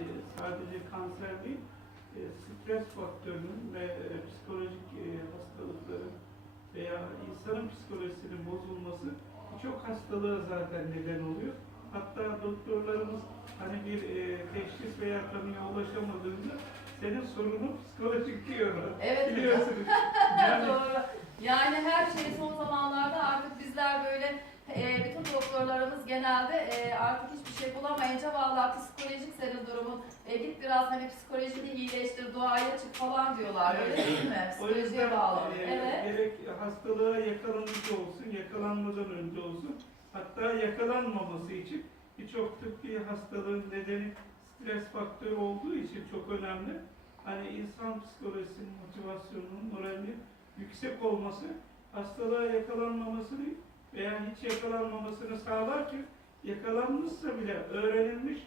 Yani sadece kanser değil, stres faktörünün ve psikolojik hastalıkların veya insanın psikolojisinin bozulması birçok hastalığa zaten neden oluyor. Hatta doktorlarımız hani bir teşhis veya tanıya ulaşamadığında senin sorunun psikolojik diyorlar. Evet. Biliyorsunuz. Yani, Doğru. Yani her şey son zamanlarda artık bizler böyle bütün doktorlarımız genelde artık hiçbir şey bulamayınca vallahi psikolojik senin durumun git biraz hani psikolojini iyileştir, duaya çık falan diyorlar. Öyle değil mi? o Psikolojiye yüzden bağlı. Evet. gerek hastalığa yakalanmış olsun, yakalanmadan önce olsun, hatta yakalanmaması için birçok tıbbi hastalığın nedeni stres faktörü olduğu için çok önemli. Hani insan psikolojisinin, motivasyonunun, moralinin yüksek olması hastalığa yakalanmamasını veya hiç yakalanmamasını sağlar ki yakalanmışsa bile öğrenilmiş